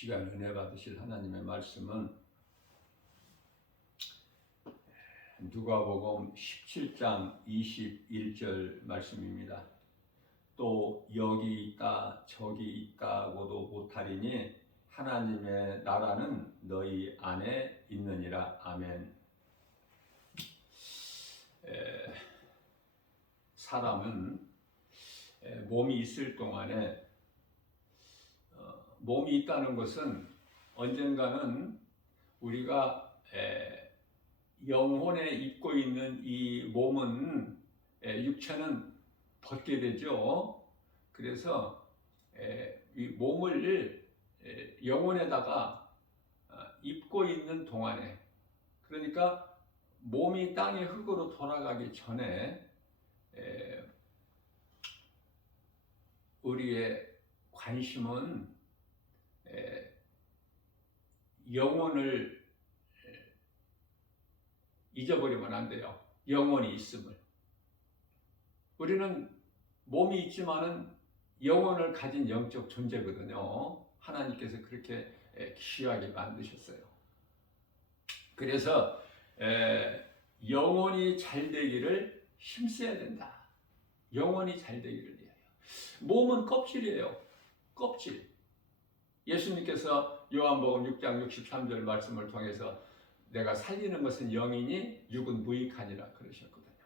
시간 은혜 받으실 하나님의 말씀은 누가복음 17장 21절 말씀입니다. 또 여기 있다 저기 있다고도 못하리니 하나님의 나라는 너희 안에 있느니라. 아멘. 사람은 몸이 있을 동안에 몸이 있다는 것은 언젠가는 우리가 영혼에 입고 있는 이 몸은 육체는 벗게 되죠. 그래서 이 몸을 영혼에다가 입고 있는 동안에, 그러니까 몸이 땅의 흙으로 돌아가기 전에 우리의 관심은 영혼을 잊어버리면 안 돼요. 영혼이 있음을. 우리는 몸이 있지만은 영혼을 가진 영적 존재거든요. 하나님께서 그렇게 귀하게 만드셨어요. 그래서 영혼이 잘 되기를 힘써야 된다. 영혼이 잘 되기를 위하여. 몸은 껍질이에요. 껍질. 예수님께서 요한복음 6장 63절 말씀을 통해서 내가 살리는 것은 영이니 육은 무익하니라 그러셨거든요.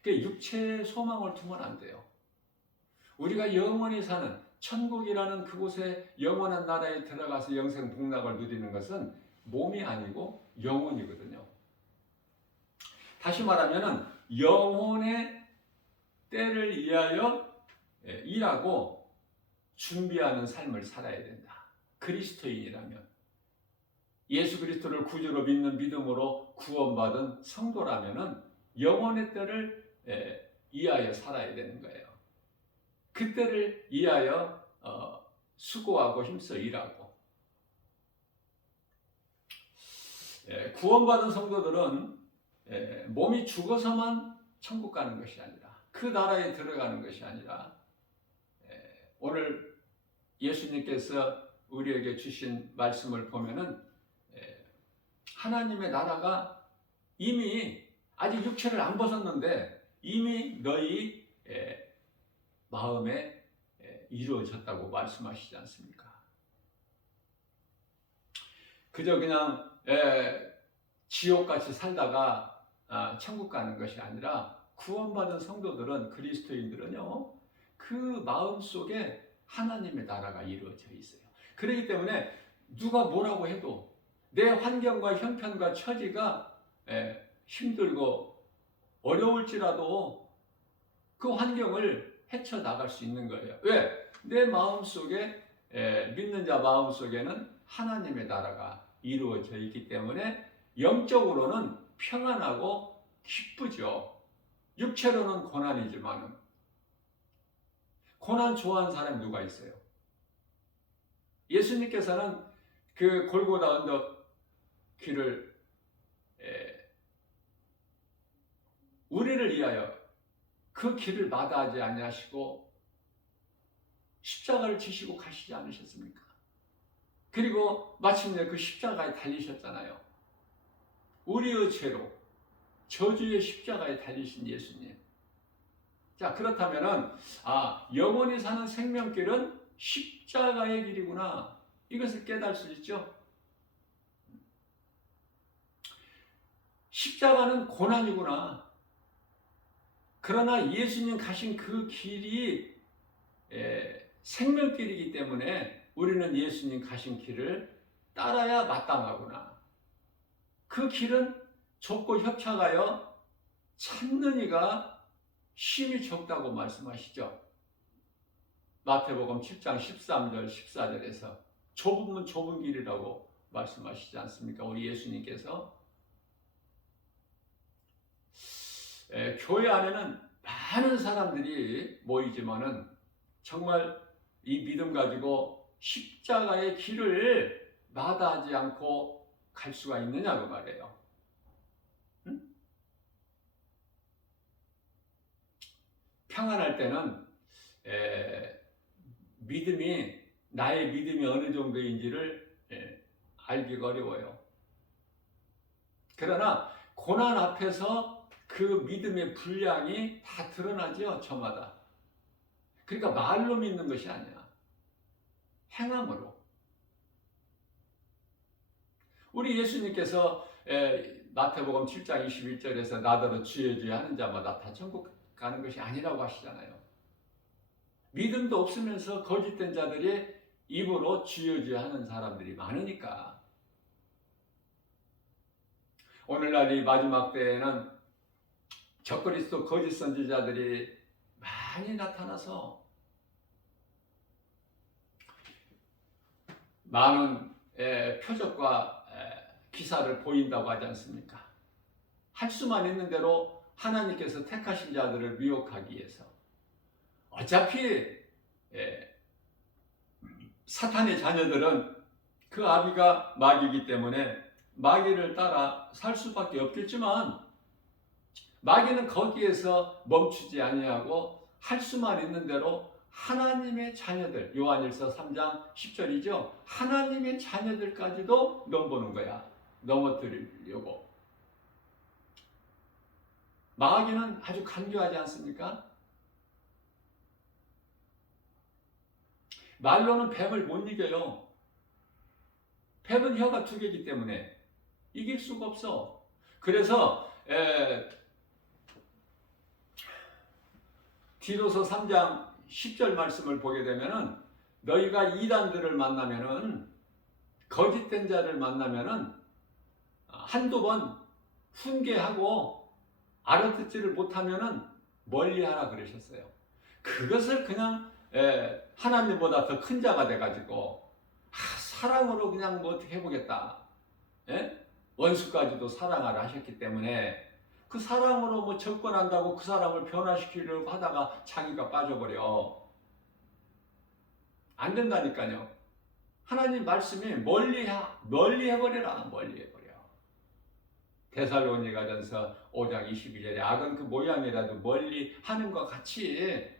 그러니까 육체의 소망을 두면 안 돼요. 우리가 영원히 사는 천국이라는 그곳에 영원한 나라에 들어가서 영생 복락을 누리는 것은 몸이 아니고 영혼이거든요. 다시 말하면 영혼의 때를 위하여 일하고 준비하는 삶을 살아야 된다. 그리스도인이라면, 예수 그리스도를 구주로 믿는 믿음으로 구원받은 성도라면 영혼의 때를 위하여 살아야 되는 거예요. 그 때를 위하여 수고하고 힘써 일하고. 구원받은 성도들은 몸이 죽어서만 천국 가는 것이 아니라, 그 나라에 들어가는 것이 아니라, 오늘 예수님께서 우리에게 주신 말씀을 보면은 하나님의 나라가 이미 아직 육체를 안 벗었는데 이미 너희 마음에 이루어졌다고 말씀하시지 않습니까? 그저 그냥 지옥같이 살다가 천국 가는 것이 아니라, 구원받은 성도들은, 그리스도인들은요, 그 마음속에 하나님의 나라가 이루어져 있어요. 그렇기 때문에 누가 뭐라고 해도 내 환경과 형편과 처지가 힘들고 어려울지라도 그 환경을 헤쳐나갈 수 있는 거예요. 왜? 내 마음속에, 믿는 자 마음속에는 하나님의 나라가 이루어져 있기 때문에 영적으로는 평안하고 기쁘죠. 육체로는 고난이지만, 고난 좋아하는 사람이 누가 있어요? 예수님께서는 그 골고다 언덕 길을 우리를 위하여 그 길을 마다하지 아니하시고 십자가를 지시고 가시지 않으셨습니까? 그리고 마침내 그 십자가에 달리셨잖아요. 우리의 죄로 저주의 십자가에 달리신 예수님. 자, 그렇다면은 영원히 사는 생명길은 십자가의 길이구나, 이것을 깨달을 수 있죠. 십자가는 고난이구나. 그러나 예수님 가신 그 길이 생명길이기 때문에 우리는 예수님 가신 길을 따라야 마땅하구나. 그 길은 좁고 협착하여 찾는 이가 심히 적다고 말씀하시죠. 마태복음 7장 13절 14절에서 좁으면 좁은 길이라고 말씀하시지 않습니까? 우리 예수님께서. 교회 안에는 많은 사람들이 모이지만은 정말 이 믿음 가지고 십자가의 길을 마다하지 않고 갈 수가 있느냐 그 말이에요. 응? 평안할 때는 믿음이 나의 믿음이 어느 정도인지를 알기가 어려워요. 그러나 고난 앞에서 그 믿음의 분량이 다 드러나죠, 저마다. 그러니까 말로 믿는 것이 아니야. 행함으로. 우리 예수님께서 마태복음 7장 21절에서 나더러 주여 주여 하는 자마다 다 천국 가는 것이 아니라고 하시잖아요. 믿음도 없으면서 거짓된 자들이 입으로 주여 주여 하는 사람들이 많으니까. 오늘날 이 마지막 때에는 적그리스도 거짓 선지자들이 많이 나타나서 많은 표적과 기사를 보인다고 하지 않습니까? 할 수만 있는 대로 하나님께서 택하신 자들을 미혹하기 위해서. 어차피 사탄의 자녀들은 그 아비가 마귀이기 때문에 마귀를 따라 살 수밖에 없겠지만 마귀는 거기에서 멈추지 아니하고 할 수만 있는 대로 하나님의 자녀들, 요한일서 3장 10절이죠. 하나님의 자녀들까지도 넘보는 거야. 넘어뜨리려고. 마귀는 아주 간교하지 않습니까? 말로는 뱀을 못 이겨요. 뱀은 혀가 2개이기 때문에 이길 수가 없어. 그래서 디도서 3장 10절 말씀을 보게 되면은 너희가 이단들을 만나면은 거짓된 자를 만나면은 한두 번 훈계하고 알아듣지를 못하면은 멀리하라 그러셨어요. 그것을 그냥 하나님보다 더 큰 자가 돼가지고 사랑으로 그냥 뭐 어떻게 해보겠다. 원수까지도 사랑하라 하셨기 때문에 그 사랑으로 뭐 접근한다고 그 사람을 변화시키려고 하다가 자기가 빠져버려. 안 된다니까요. 하나님 말씀이 멀리해버려라. 멀리해버려. 데살로니가전서 5장 22절에 악은 그 모양이라도 멀리하는 것 같이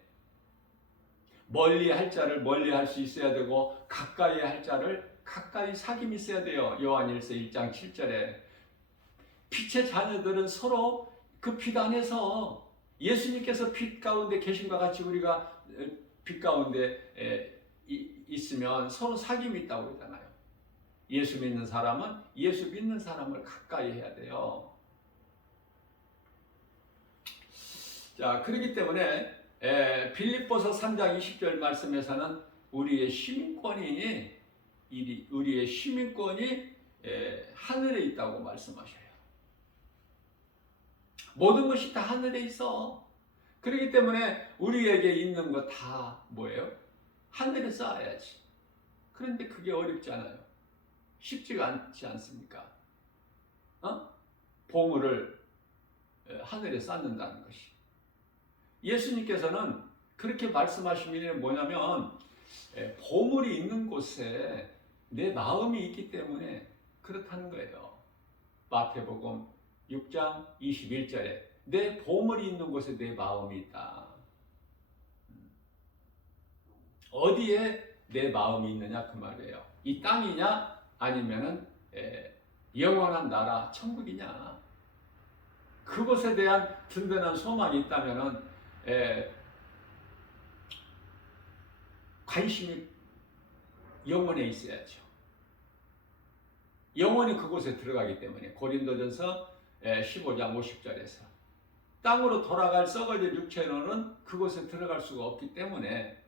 멀리할 자를 멀리할 수 있어야 되고 가까이 할 자를 가까이 사귐이 있어야 돼요. 요한일서 1장 7절에 빛의 자녀들은 서로 그 빛 안에서 예수님께서 빛 가운데 계신과 같이 우리가 빛 가운데 있으면 서로 사귐이 있다고 그러잖아요. 예수 믿는 사람은 예수 믿는 사람을 가까이 해야 돼요. 자, 그렇기 때문에 빌립보서 3장 20절 말씀에서는 우리의 시민권이 하늘에 있다고 말씀하셔요. 모든 것이 다 하늘에 있어. 그렇기 때문에 우리에게 있는 거 다 뭐예요? 하늘에 쌓아야지. 그런데 그게 어렵지 않아요. 쉽지가 않지 않습니까? 보물을 하늘에 쌓는다는 것이. 예수님께서는 그렇게 말씀하신 게 뭐냐면 보물이 있는 곳에 내 마음이 있기 때문에 그렇다는 거예요. 마태복음 6장 21절에 내 보물이 있는 곳에 내 마음이 있다. 어디에 내 마음이 있느냐 그 말이에요. 이 땅이냐 아니면은 영원한 나라 천국이냐. 그것에 대한 든든한 소망이 있다면은 관심이 영혼에 있어야죠. 영혼이 그곳에 들어가기 때문에 고린도전서 15장 50절에서 땅으로 돌아갈 썩어질 육체로는 그곳에 들어갈 수가 없기 때문에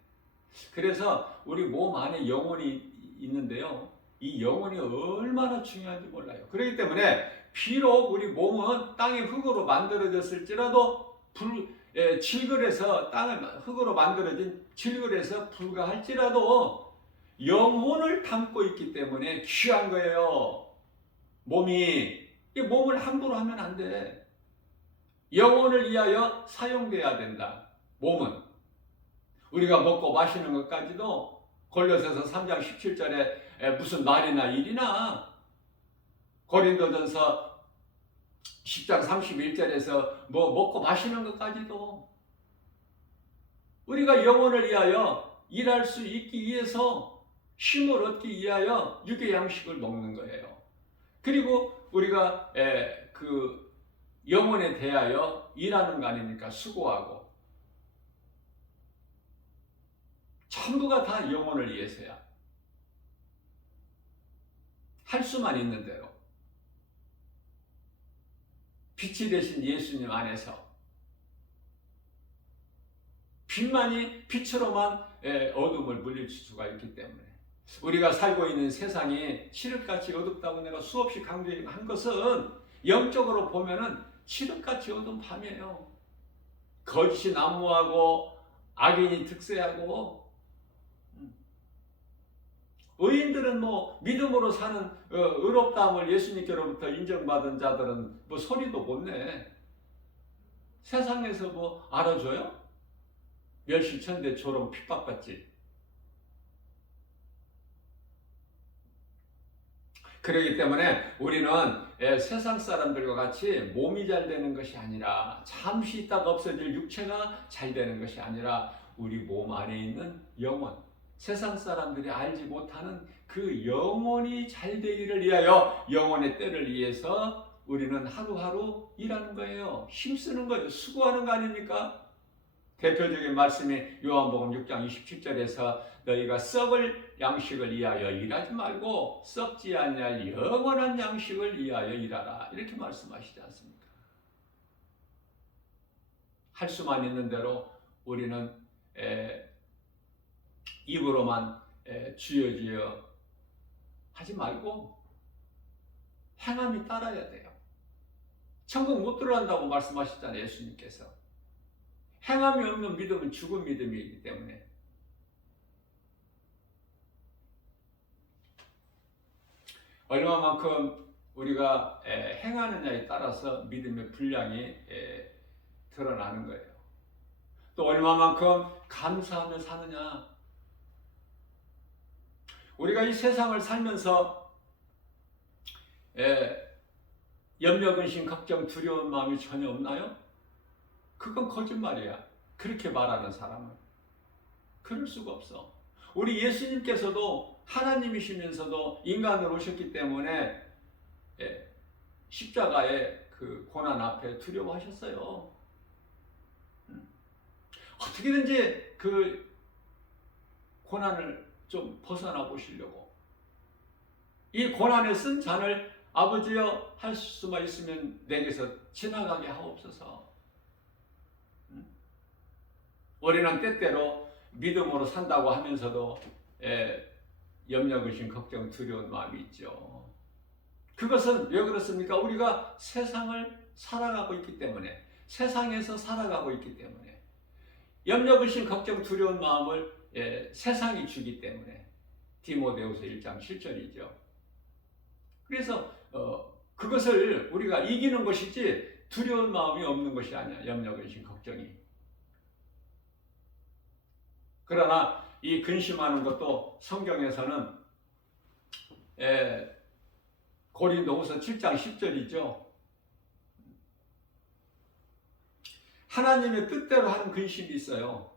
그래서 우리 몸 안에 영혼이 있는데요. 이 영혼이 얼마나 중요한지 몰라요. 그렇기 때문에 비록 우리 몸은 땅의 흙으로 만들어졌을지라도 질그레서 땅을 흙으로 만들어진 질그레서 불과할지라도 영혼을 담고 있기 때문에 귀한 거예요. 몸이. 이 몸을 함부로 하면 안 돼. 영혼을 위하여 사용돼야 된다. 몸은. 우리가 먹고 마시는 것까지도 골로새서 3장 17절에 무슨 말이나 일이나 고린도전서 10장 31절에서 뭐 먹고 마시는 것까지도 우리가 영혼을 위하여 일할 수 있기 위해서 쉼을 얻기 위하여 육의 양식을 먹는 거예요. 그리고 우리가 그 영혼에 대하여 일하는 거 아닙니까? 수고하고. 전부가 다 영혼을 위해서야. 할 수만 있는 대로. 빛이 되신 예수님 안에서. 빛만이 빛으로만 어둠을 물리칠 수가 있기 때문에. 우리가 살고 있는 세상이 칠흑같이 어둡다고 내가 수없이 강조한 것은 영적으로 보면은 칠흑같이 어두운 밤이에요. 거짓이 난무하고 악인이 득세하고, 의인들은 뭐 믿음으로 사는 의롭다함을 예수님께로부터 인정받은 자들은 뭐 소리도 못 내. 세상에서 뭐 알아줘요? 멸시천대처럼 핍박받지. 그렇기 때문에 우리는 세상 사람들과 같이 몸이 잘 되는 것이 아니라, 잠시 있다가 없어질 육체가 잘 되는 것이 아니라 우리 몸 안에 있는 영혼, 세상 사람들이 알지 못하는 그 영혼이 잘 되기를 위하여, 영혼의 때를 위해서 우리는 하루하루 일하는 거예요. 힘쓰는 거예요. 수고하는 거 아닙니까? 대표적인 말씀이 요한복음 6장 27절에서 너희가 썩을 양식을 위하여 일하지 말고 썩지 아니할 영원한 양식을 위하여 일하라, 이렇게 말씀하시지 않습니까? 할 수만 있는 대로 우리는 입으로만 주여 주여 하지 말고 행함이 따라야 돼요. 천국 못 들어간다고 말씀하셨잖아요, 예수님께서. 행함이 없는 믿음은 죽은 믿음이기 때문에. 얼마만큼 우리가 행하느냐에 따라서 믿음의 분량이 드러나는 거예요. 또 얼마만큼 감사하며 사느냐. 우리가 이 세상을 살면서 염려, 근심, 걱정, 두려운 마음이 전혀 없나요? 그건 거짓말이야. 그렇게 말하는 사람은. 그럴 수가 없어. 우리 예수님께서도 하나님이시면서도 인간으로 오셨기 때문에 십자가의 그 고난 앞에 두려워하셨어요. 어떻게든지 그 고난을 좀 벗어나 보시려고. 이 고난에 쓴 잔을 아버지여 할 수만 있으면 내게서 지나가게 하옵소서. 우리는 때때로 믿음으로 산다고 하면서도 염려, 근심, 걱정, 두려운 마음이 있죠. 그것은 왜 그렇습니까? 우리가 세상을 살아가고 있기 때문에, 세상에서 살아가고 있기 때문에, 염려, 근심, 걱정, 두려운 마음을 세상이 주기 때문에. 디모데후서 1장 7절이죠. 그래서 그것을 우리가 이기는 것이지 두려운 마음이 없는 것이 아니야. 염려, 근심, 걱정이. 그러나 이 근심하는 것도 성경에서는 고린도후서 7장 10절이죠. 하나님의 뜻대로 하는 근심이 있어요.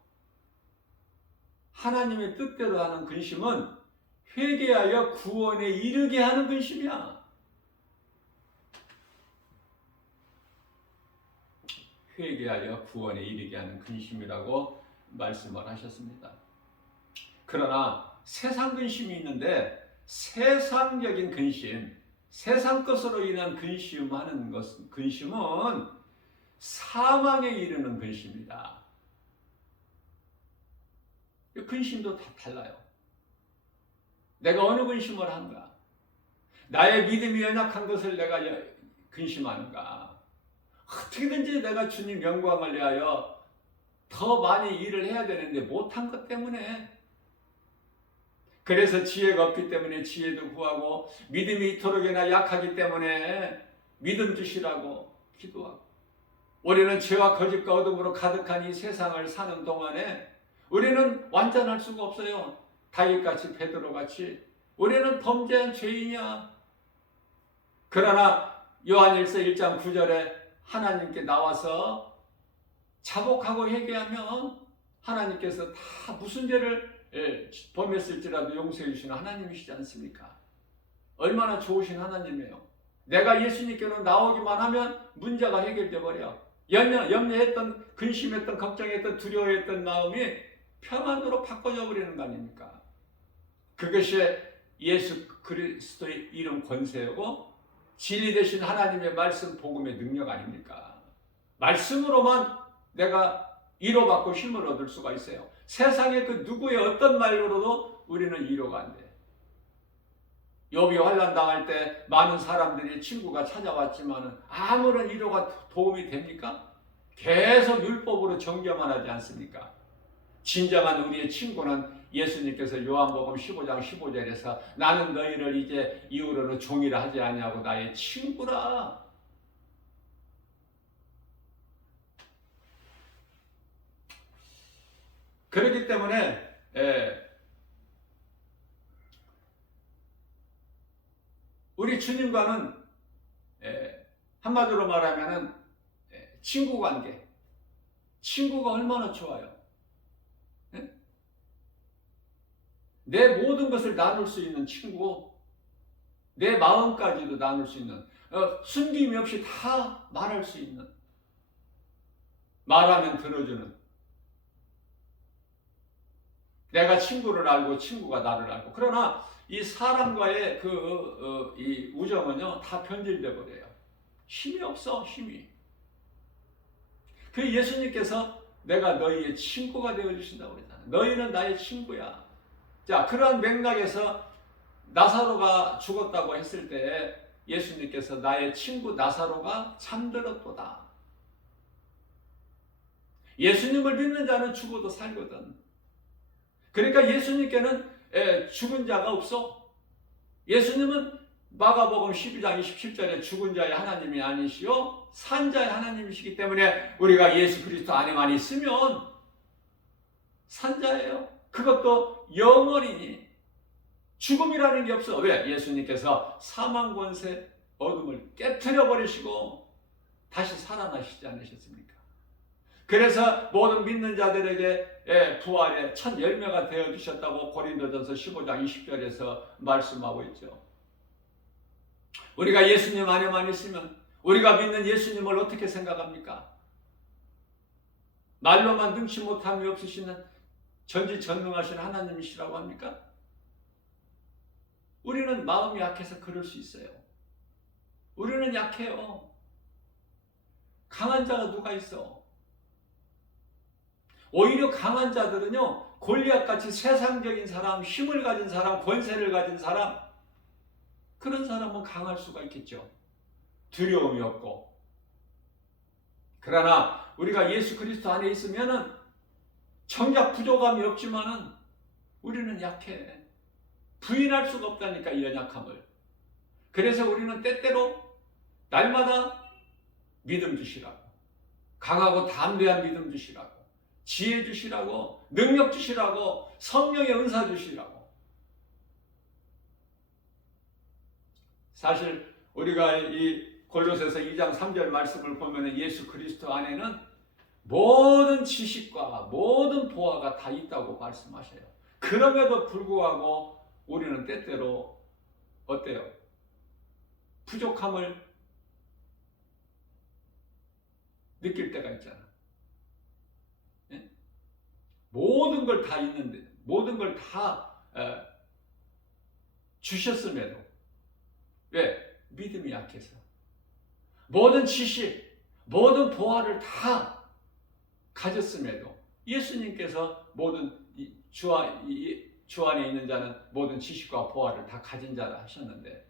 하나님의 뜻대로 하는 근심은 회개하여 구원에 이르게 하는 근심이야. 회개하여 구원에 이르게 하는 근심이라고 말씀을 하셨습니다. 그러나 세상 근심이 있는데, 세상적인 근심, 세상 것으로 인한 근심하는 것은, 근심은 사망에 이르는 근심이다. 근심도 다 달라요. 내가 어느 근심을 한가? 나의 믿음이 연약한 것을 내가 근심하는가? 어떻게든지 내가 주님 영광을 위하여 더 많이 일을 해야 되는데 못한 것 때문에, 그래서 지혜가 없기 때문에 지혜도 구하고, 믿음이 이토록이나 약하기 때문에 믿음 주시라고 기도하고, 우리는 죄와 거짓과 어둠으로 가득한 이 세상을 사는 동안에 우리는 완전할 수가 없어요. 다윗같이, 베드로같이 우리는 범죄한 죄인이야. 그러나 요한일서 1장 9절에 하나님께 나와서 자복하고 회개하면 하나님께서 다 무슨 죄를 범했을지라도 용서해 주시는 하나님이시지 않습니까? 얼마나 좋으신 하나님이에요. 내가 예수님께로 나오기만 하면 문제가 해결돼 버려. 염려했던, 근심했던, 걱정했던, 두려워했던 마음이 평안으로 바꿔져 버리는 거 아닙니까? 그것이 예수 그리스도의 이름 권세고 진리 되신 하나님의 말씀 복음의 능력 아닙니까? 말씀으로만 내가 위로받고 힘을 얻을 수가 있어요. 세상의 그 누구의 어떤 말로도 우리는 위로가 안 돼. 욥이 환난 당할 때 많은 사람들이 친구가 찾아왔지만 아무런 위로가 도움이 됩니까? 계속 율법으로 정죄만 하지 않습니까? 진정한 우리의 친구는 예수님께서 요한복음 15장 15절에서 나는 너희를 이제 이후로는 종이라 하지 아니하고 나의 친구라. 그렇기 때문에 우리 주님과는 한마디로 말하면 친구 관계. 친구가 얼마나 좋아요. 내 모든 것을 나눌 수 있는 친구, 내 마음까지도 나눌 수 있는, 숨김이 없이 다 말할 수 있는, 말하면 들어주는, 내가 친구를 알고 친구가 나를 알고. 그러나 이 사람과의 이 우정은요 다 변질돼 버려요. 힘이 없어. 힘이. 그 예수님께서 내가 너희의 친구가 되어 주신다고 그랬잖아요. 너희는 나의 친구야. 자, 그러한 맥락에서 나사로가 죽었다고 했을 때 예수님께서 나의 친구 나사로가 잠들었도다. 예수님을 믿는 자는 죽어도 살거든. 그러니까 예수님께는 죽은 자가 없어. 예수님은 마가복음 12장 27절에 죽은 자의 하나님이 아니시요 산 자의 하나님이시기 때문에 우리가 예수 그리스도 안에만 있으면 산 자예요. 그것도 영원이니 죽음이라는 게 없어. 왜? 예수님께서 사망 권세 어둠을 깨트려 버리시고 다시 살아나시지 않으셨습니까? 그래서 모든 믿는 자들에게 부활의 첫 열매가 되어주셨다고 고린도전서 15장 20절에서 말씀하고 있죠. 우리가 예수님 안에만 있으면 우리가 믿는 예수님을 어떻게 생각합니까? 말로만 능치 못함이 없으시는 전지전능하신 하나님이시라고 합니까? 우리는 마음이 약해서 그럴 수 있어요. 우리는 약해요. 강한 자가 누가 있어? 오히려 강한 자들은요, 골리앗같이 세상적인 사람, 힘을 가진 사람, 권세를 가진 사람, 그런 사람은 강할 수가 있겠죠. 두려움이 없고. 그러나 우리가 예수 그리스도 안에 있으면은 정작 부족함이 없지만은 우리는 약해. 부인할 수가 없다니까, 이 연약함을. 그래서 우리는 때때로 날마다 믿음 주시라고, 강하고 담대한 믿음 주시라고, 지혜 주시라고, 능력 주시라고, 성령의 은사 주시라고. 사실 우리가 이 골로새서 2장 3절 말씀을 보면 예수 그리스도 안에는 모든 지식과 모든 보화가 다 있다고 말씀하셔요. 그럼에도 불구하고 우리는 때때로 어때요? 부족함을 느낄 때가 있잖아. 예? 모든 걸 다 있는데, 모든 걸 다 주셨음에도 왜? 믿음이 약해서. 모든 지식, 모든 보화를 다 가졌음에도 예수님께서 모든 주 안에 있는 자는 모든 지식과 보화를 다 가진 자라 하셨는데,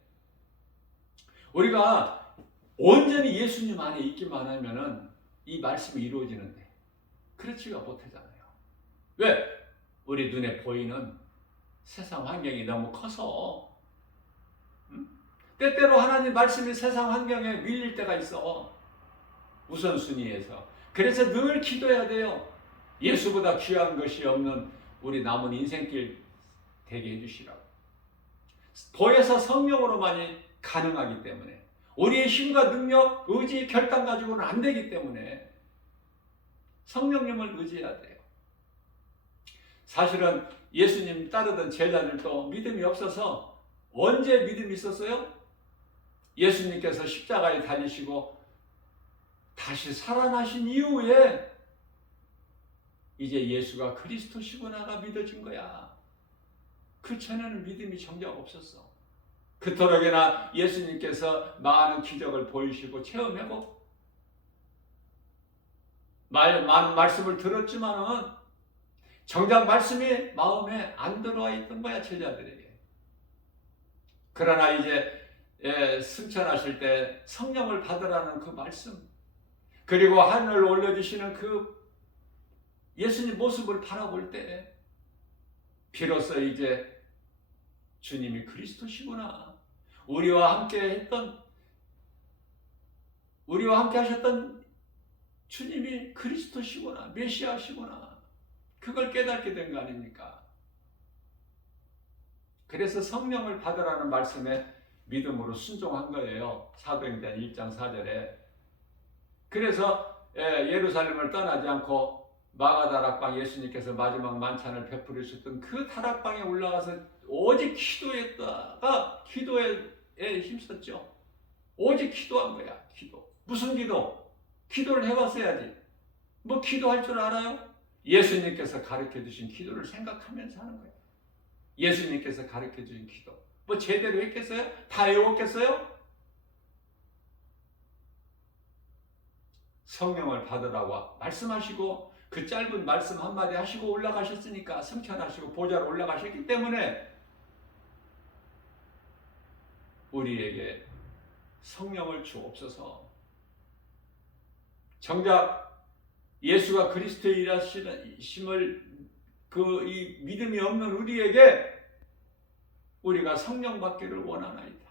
우리가 온전히 예수님 안에 있기만 하면은 이 말씀이 이루어지는데 그렇지가 못하잖아요. 왜? 우리 눈에 보이는 세상 환경이 너무 커서, 때때로 하나님 말씀이 세상 환경에 밀릴 때가 있어. 우선순위에서. 그래서 늘 기도해야 돼요. 예수보다 귀한 것이 없는 우리 남은 인생길 되게 해주시라고. 보혜사 성령으로만이 가능하기 때문에, 우리의 힘과 능력, 의지, 결단 가지고는 안 되기 때문에 성령님을 의지해야 돼요. 사실은 예수님 따르던 제자들도 믿음이 없어서 언제 믿음이 있었어요? 예수님께서 십자가에 달리시고 다시 살아나신 이후에 이제 예수가 그리스도시구나가 믿어진 거야. 그 전에는 믿음이 정작 없었어. 그토록이나 예수님께서 많은 기적을 보이시고 체험하고 많은 말씀을 들었지만은 정작 말씀이 마음에 안 들어와 있던 거야, 제자들에게. 그러나 이제 승천하실 때 성령을 받으라는 그 말씀, 그리고 하늘 올려주시는 그 예수님 모습을 바라볼 때 비로소 이제 주님이 그리스도시구나, 우리와 함께 하셨던 주님이 그리스도시구나, 메시아시구나, 그걸 깨닫게 된 거 아닙니까? 그래서 성령을 받으라는 말씀에 믿음으로 순종한 거예요. 사도행전 1장 4절에. 그래서 예루살렘을 떠나지 않고 마가다락방, 예수님께서 마지막 만찬을 베풀으셨던 그 다락방에 올라가서 오직 기도에 힘썼죠. 오직 기도한 거야. 기도. 무슨 기도? 기도를 해봤어야지. 뭐 기도할 줄 알아요? 예수님께서 가르쳐 주신 기도를 생각하면서 하는 거예요. 예수님께서 가르쳐 주신 기도. 뭐 제대로 했겠어요? 다 외웠겠어요? 성령을 받으라고 말씀하시고 그 짧은 말씀 한마디 하시고 올라가셨으니까, 승천하시고 보좌로 올라가셨기 때문에 우리에게 성령을 주옵소서. 정작 예수가 그리스도의 일하심을 이 믿음이 없는 우리에게 우리가 성령 받기를 원하나이다.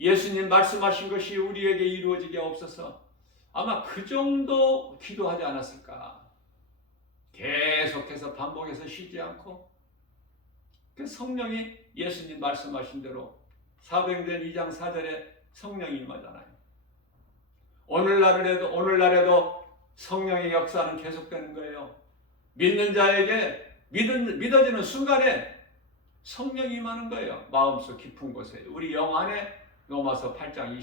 예수님 말씀하신 것이 우리에게 이루어지게 없어서 아마 그 정도 기도하지 않았을까. 계속해서 반복해서 쉬지 않고 그 성령이 예수님 말씀하신 대로 사도행전 2장 4절에 성령이 임하잖아요. 오늘날에도 성령의 역사는 계속되는 거예요. 믿는 자에게 믿어지는 순간에 성령이 임하는 거예요. 마음속 깊은 곳에, 우리 영 안에. 로마서 8장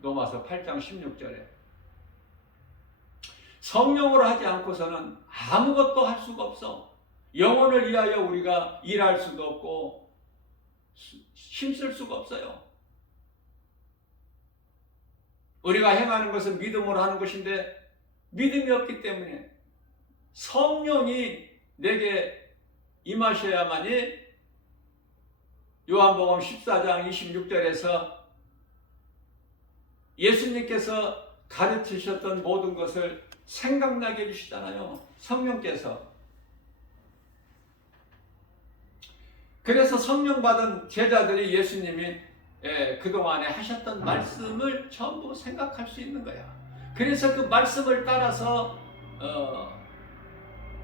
16절에 성령으로 하지 않고서는 아무것도 할 수가 없어. 영혼을 위하여 우리가 일할 수도 없고 힘쓸 수가 없어요. 우리가 행하는 것은 믿음으로 하는 것인데 믿음이 없기 때문에 성령이 내게 임하셔야만이 요한복음 14장 26절에서 예수님께서 가르치셨던 모든 것을 생각나게 해주시잖아요. 성령께서. 그래서 성령 받은 제자들이 예수님이 그동안에 하셨던 말씀을 전부 생각할 수 있는 거야. 그래서 그 말씀을 따라서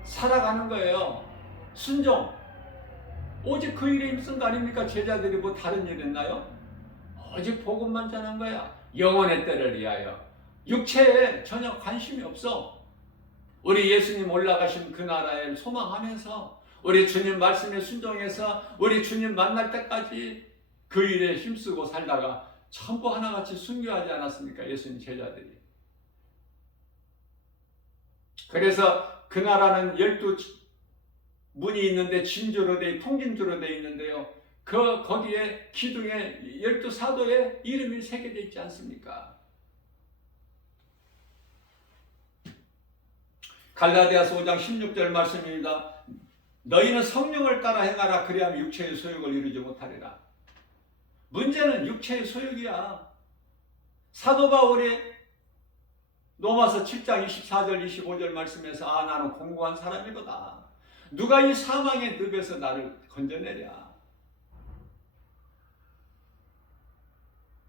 살아가는 거예요. 순종. 오직 그 일에 힘쓴 거 아닙니까? 제자들이 뭐 다른 일 했나요? 오직 복음만 전한 거야. 영혼의 때를 위하여. 육체에 전혀 관심이 없어. 우리 예수님 올라가신 그 나라에 소망하면서 우리 주님 말씀에 순종해서 우리 주님 만날 때까지 그 일에 힘쓰고 살다가 전부 하나같이 순교하지 않았습니까? 예수님 제자들이. 그래서 그 나라는 12문이 있는데 통진주로 되어 있는데요. 거기에 기둥에 12사도의 이름이 새겨져 있지 않습니까? 갈라디아서 5장 16절 말씀입니다. 너희는 성령을 따라 행하라. 그리하면 육체의 소욕을 이루지 못하리라. 문제는 육체의 소욕이야. 사도 바울이 로마서 7장 24절 25절 말씀에서 나는 공고한 사람이거다. 누가 이 사망의 늪에서 나를 건져내랴.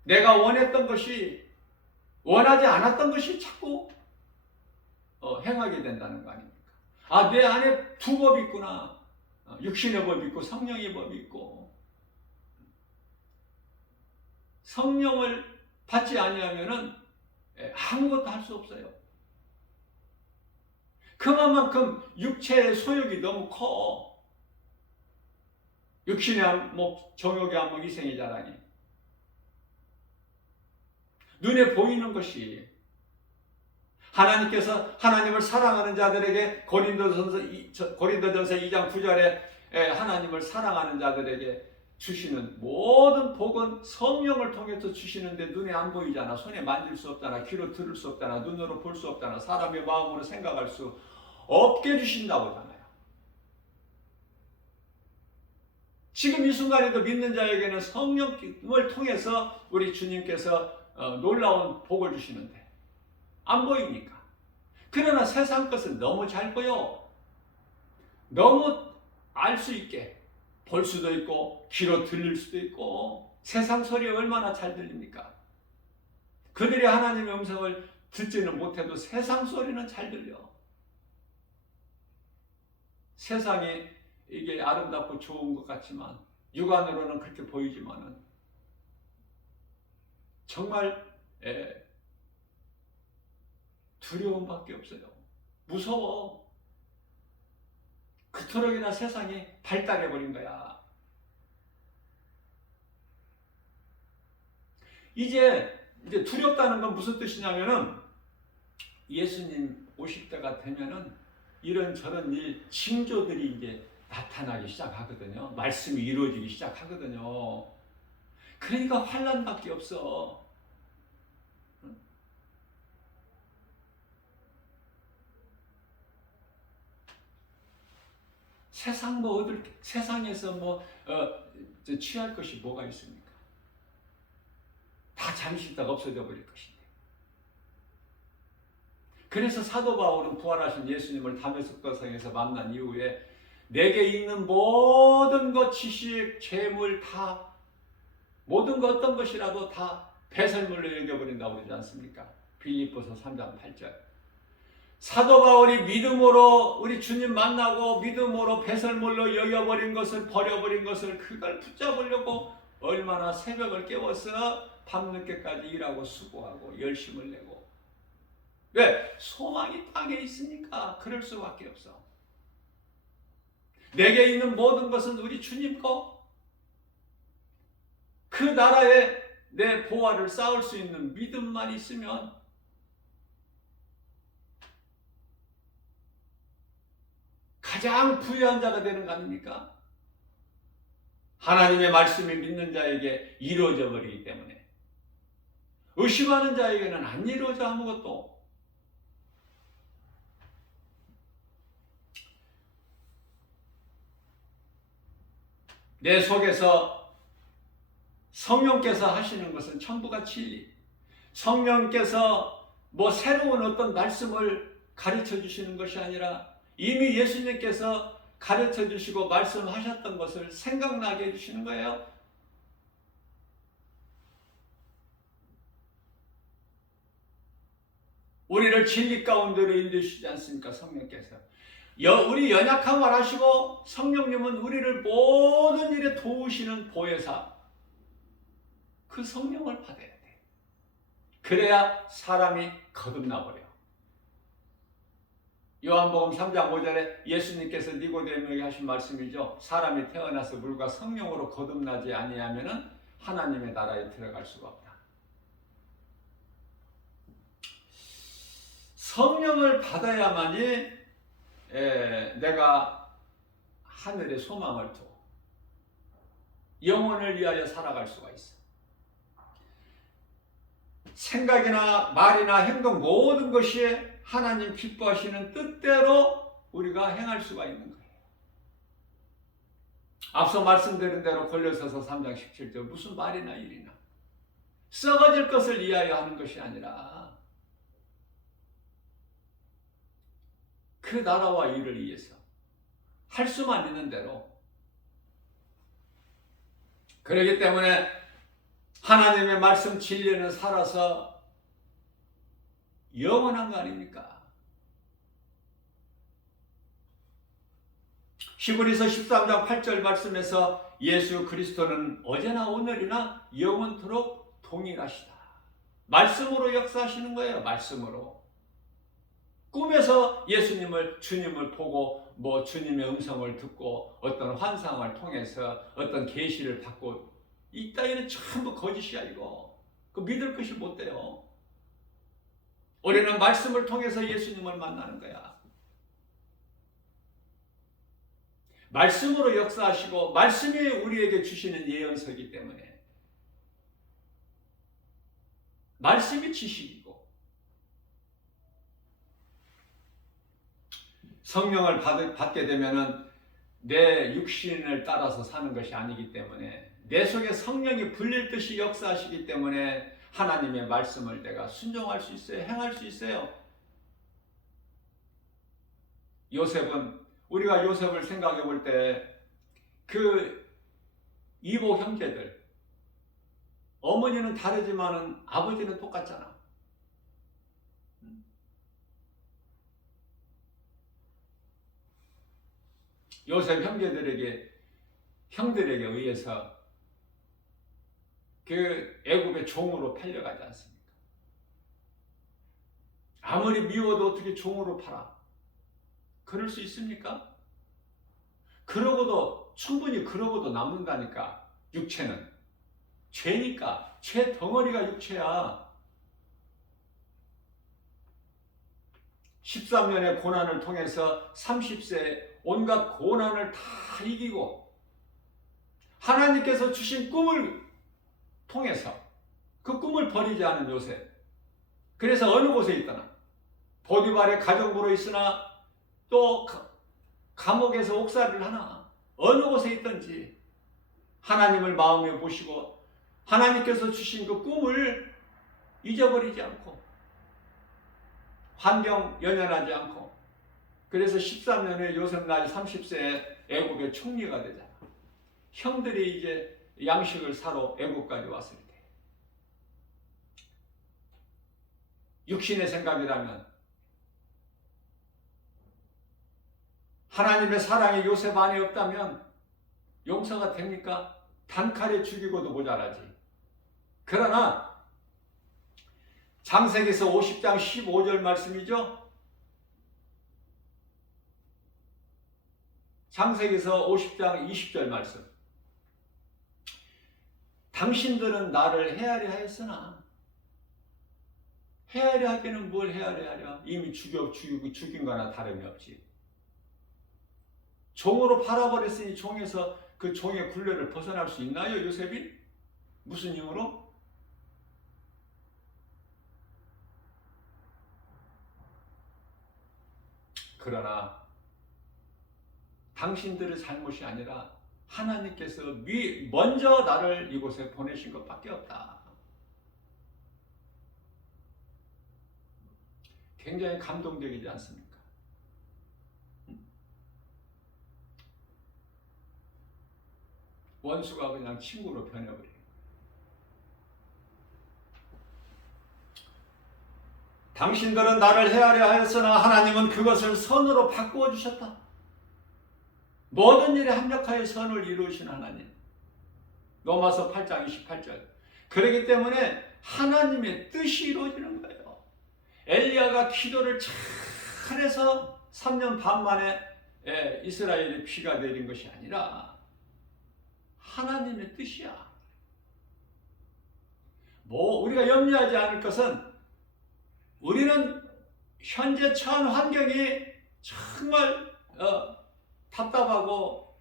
내가 원했던 것이, 원하지 않았던 것이 자꾸 행하게 된다는 거 아닙니까? 내 안에 두 법이 있구나. 육신의 법이 있고 성령의 법이 있고. 성령을 받지 아니하면은 아무것도 할 수 없어요. 그만큼 육체의 소욕이 너무 커. 육신의 안목, 정욕의 안목, 이생의 자랑이. 눈에 보이는 것이 하나님께서 하나님을 사랑하는 자들에게 고린도전서 2장 9절에 하나님을 사랑하는 자들에게 주시는 모든 복은 성령을 통해서 주시는데 눈에 안 보이잖아. 손에 만질 수 없잖아. 귀로 들을 수 없잖아. 눈으로 볼 수 없잖아. 사람의 마음으로 생각할 수 없게 주신다고 하잖아요. 지금 이 순간에도 믿는 자에게는 성령을 통해서 우리 주님께서 놀라운 복을 주시는데 안 보이니까. 그러나 세상 것은 너무 잘 보여. 너무 알 수 있게 볼 수도 있고 귀로 들릴 수도 있고. 세상 소리 얼마나 잘 들립니까? 그들이 하나님의 음성을 듣지는 못해도 세상 소리는 잘 들려. 세상이 이게 아름답고 좋은 것 같지만 육안으로는 그렇게 보이지만은 정말 두려움밖에 없어요. 무서워. 그토록이나 세상이 발달해버린 거야. 이제 두렵다는 건 무슨 뜻이냐면은 예수님 오실 때가 되면은 이런저런 징조들이 이제 나타나기 시작하거든요. 말씀이 이루어지기 시작하거든요. 그러니까 환난밖에 없어. 세상에서 취할 것이 뭐가 있습니까? 다 잠시 있다가 없어져 버릴 것인데. 그래서 사도 바울은 부활하신 예수님을 다메섹 성에서 만난 이후에 내게 있는 모든 것, 지식, 재물 다 모든 것 어떤 것이라도 다 배설물로 여겨버린다고 그러지 않습니까? 빌립보서 3장 8절. 사도 바울이 믿음으로 우리 주님 만나고 믿음으로 배설물로 여겨버린 것을, 버려버린 것을, 그걸 붙잡으려고 얼마나 새벽을 깨워서 밤늦게까지 일하고 수고하고 열심을 내고. 왜? 소망이 땅에 있으니까 그럴 수밖에 없어. 내게 있는 모든 것은 우리 주님 거. 그 나라에 내 보화를 쌓을 수 있는 믿음만 있으면 가장 부유한 자가 되는 거 아닙니까? 하나님의 말씀이 믿는 자에게 이루어져 버리기 때문에. 의심하는 자에게는 안 이루어져 아무것도. 내 속에서 성령께서 하시는 것은 천부가 진리. 성령께서 새로운 어떤 말씀을 가르쳐 주시는 것이 아니라 이미 예수님께서 가르쳐 주시고 말씀하셨던 것을 생각나게 해주시는 거예요. 우리를 진리 가운데로 인도시지 않습니까? 성령께서. 우리 연약함을 아시고 성령님은 우리를 모든 일에 도우시는 보혜사. 그 성령을 받아야 돼. 그래야 사람이 거듭나버려. 요한복음 3장 5절에 예수님께서 니고데모에게 하신 말씀이죠. 사람이 태어나서 물과 성령으로 거듭나지 아니하면은 하나님의 나라에 들어갈 수가 없다. 성령을 받아야만이 내가 하늘의 소망을 두고 영혼을 위하여 살아갈 수가 있어. 생각이나 말이나 행동 모든 것이 하나님 기뻐하시는 뜻대로 우리가 행할 수가 있는 거예요. 앞서 말씀드린 대로 골로새서 3장 17절 무슨 말이나 일이나 썩어질 것을 위하여 하는 것이 아니라 그 나라와 일을 위해서 할 수만 있는 대로. 그렇기 때문에 하나님의 말씀 진리는 살아서 영원한 거 아닙니까? 히브리서 13장 8절 말씀에서 예수 그리스도는 어제나 오늘이나 영원토록 동일하시다. 말씀으로 역사하시는 거예요. 말씀으로. 꿈에서 예수님을 주님을 보고 뭐 주님의 음성을 듣고 어떤 환상을 통해서 어떤 계시를 받고 이 따위는 전부 거짓이야 이거. 그 믿을 것이 못 돼요. 우리는 말씀을 통해서 예수님을 만나는 거야. 말씀으로 역사하시고 말씀이 우리에게 주시는 예언서이기 때문에 말씀이 지식이고 성령을 받게 되면은 내 육신을 따라서 사는 것이 아니기 때문에 내 속에 성령이 불릴 듯이 역사하시기 때문에 하나님의 말씀을 내가 순종할 수 있어요. 행할 수 있어요. 요셉은 우리가 요셉을 생각해 볼 때 그 이복 형제들 어머니는 다르지만은 아버지는 똑같잖아. 요셉 형들에게 의해서 그 애굽의 종으로 팔려가지 않습니까? 아무리 미워도 어떻게 종으로 팔아? 그럴 수 있습니까? 충분히 그러고도 남는다니까. 육체는 죄니까. 죄 덩어리가 육체야. 13년의 고난을 통해서 30세에 온갖 고난을 다 이기고 하나님께서 주신 꿈을 통해서 그 꿈을 버리지 않은 요셉. 그래서 어느 곳에 있더나 보디발의 가정부로 있으나 또 감옥에서 옥살이를 하나 어느 곳에 있든지 하나님을 마음에 보시고 하나님께서 주신 그 꿈을 잊어버리지 않고 환경 연연하지 않고 그래서 13년에 요셉 나이 30세에 애굽의 총리가 되잖아. 형들이 이제 양식을 사러 애굽까지 왔을 때 육신의 생각이라면 하나님의 사랑이 요셉 안에 없다면 용서가 됩니까? 단칼에 죽이고도 모자라지. 그러나 창세기서 50장 15절 말씀이죠. 창세기서 50장 20절 말씀. 당신들은 나를 헤아려 하였으나 헤아려 하기는 뭘 헤아려 하랴? 이미 죽인 거나 다름이 없지. 종으로 팔아버렸으니 종에서 그 종의 굴레를 벗어날 수 있나요, 요셉이? 무슨 힘으로? 그러나 당신들의 잘못이 아니라 하나님께서 먼저 나를 이곳에 보내신 것밖에 없다. 굉장히 감동적이지 않습니까? 원수가 그냥 친구로 변해버린 거예요. 당신들은 나를 헤아려 하였으나 하나님은 그것을 선으로 바꾸어 주셨다. 모든 일에 합력하여 선을 이루신 하나님. 로마서 8장 28절. 그렇기 때문에 하나님의 뜻이 이루어지는 거예요. 엘리야가 기도를 잘해서 3년 반 만에 이스라엘의 피가 내린 것이 아니라 하나님의 뜻이야. 우리가 염려하지 않을 것은 우리는 현재 처한 환경이 정말 답답하고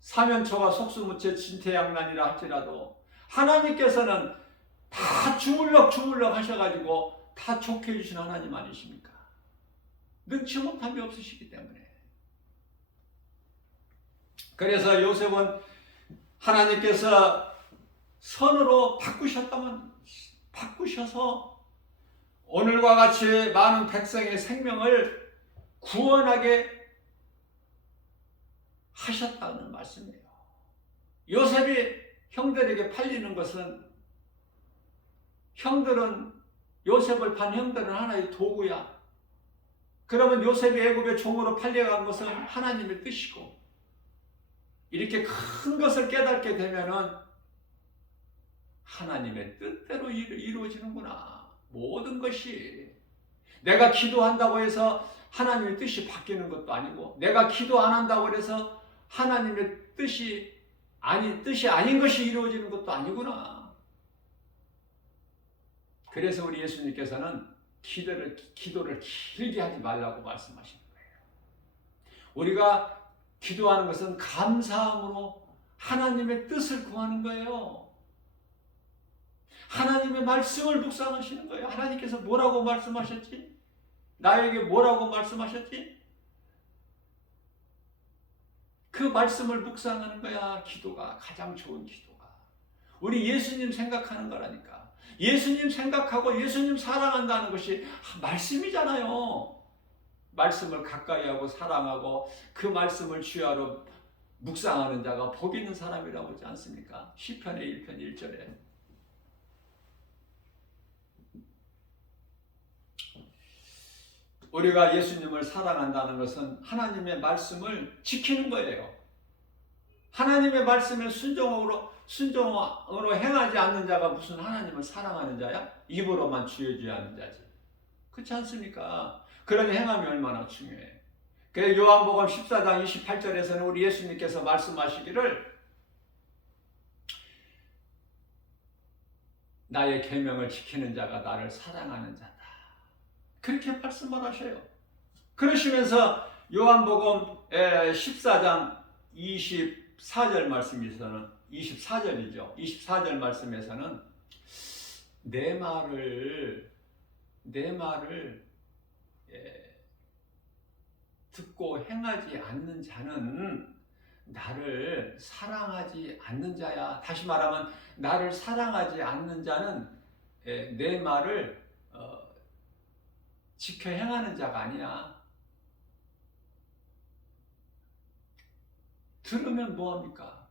사면초가 속수무책 진퇴양난이라 할지라도 하나님께서는 다 주물럭 하셔가지고 다 좋게 해주신 하나님 아니십니까? 능치 못함이 없으시기 때문에. 그래서 요셉은 하나님께서 선으로 바꾸셔서 오늘과 같이 많은 백성의 생명을 구원하게 하셨다는 말씀이에요. 요셉이 형들에게 팔리는 것은 요셉을 판 형들은 하나의 도구야. 그러면 요셉이 애굽의 종으로 팔려간 것은 하나님의 뜻이고 이렇게 큰 것을 깨닫게 되면은 하나님의 뜻대로 이루어지는구나. 모든 것이 내가 기도한다고 해서 하나님의 뜻이 바뀌는 것도 아니고, 내가 기도 안 한다고 해서 하나님의 뜻이 아닌 것이 이루어지는 것도 아니구나. 그래서 우리 예수님께서는 기도를 길게 하지 말라고 말씀하시는 거예요. 우리가 기도하는 것은 감사함으로 하나님의 뜻을 구하는 거예요. 하나님의 말씀을 묵상하시는 거예요. 하나님께서 뭐라고 말씀하셨지? 나에게 뭐라고 말씀하셨지? 그 말씀을 묵상하는 거야. 기도가 가장 좋은 기도가. 우리 예수님 생각하는 거라니까. 예수님 생각하고 예수님 사랑한다는 것이 말씀이잖아요. 말씀을 가까이 하고 사랑하고 그 말씀을 주야로 묵상하는 자가 복 있는 사람이라고 하지 않습니까? 시편의 1편 1절에. 우리가 예수님을 사랑한다는 것은 하나님의 말씀을 지키는 거예요. 하나님의 말씀에 순종으로 행하지 않는 자가 무슨 하나님을 사랑하는 자야? 입으로만 주여주야 하는 자지. 그렇지 않습니까? 그런 행함이 얼마나 중요해. 그래서 요한복음 14장 28절에서는 우리 예수님께서 말씀하시기를 나의 계명을 지키는 자가 나를 사랑하는 자다. 그렇게 말씀을 하셔요. 그러시면서 요한복음 14장 24절 말씀에서는 24절이죠. 24절 말씀에서는 내 말을 듣고 행하지 않는 자는 나를 사랑하지 않는 자야. 다시 말하면 나를 사랑하지 않는 자는 내 말을 지켜 행하는 자가 아니야. 들으면 뭐합니까?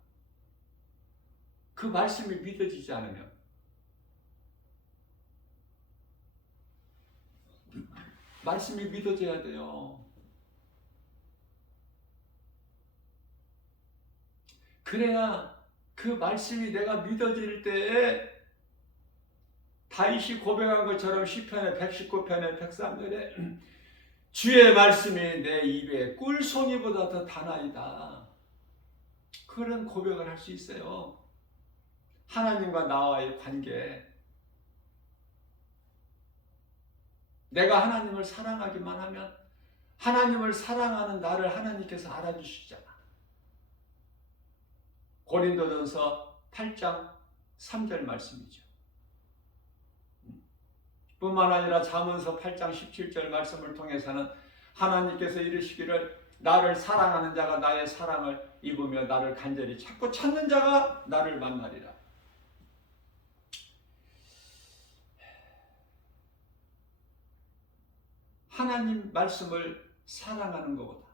그 말씀이 믿어지지 않으면. 말씀이 믿어져야 돼요. 그래야 그 말씀이 내가 믿어질 때에 다윗이 고백한 것처럼 시편의 119편의 103절에 주의 말씀이 내 입에 꿀송이보다 더 다나이다. 그런 고백을 할 수 있어요. 하나님과 나와의 관계. 내가 하나님을 사랑하기만 하면 하나님을 사랑하는 나를 하나님께서 알아주시잖아. 고린도전서 8장 3절 말씀이죠. 뿐만 아니라 잠언서 8장 17절 말씀을 통해서는 하나님께서 이르시기를 나를 사랑하는 자가 나의 사랑을 입으며 나를 간절히 찾는 자가 나를 만나리라. 하나님 말씀을 사랑하는 것보다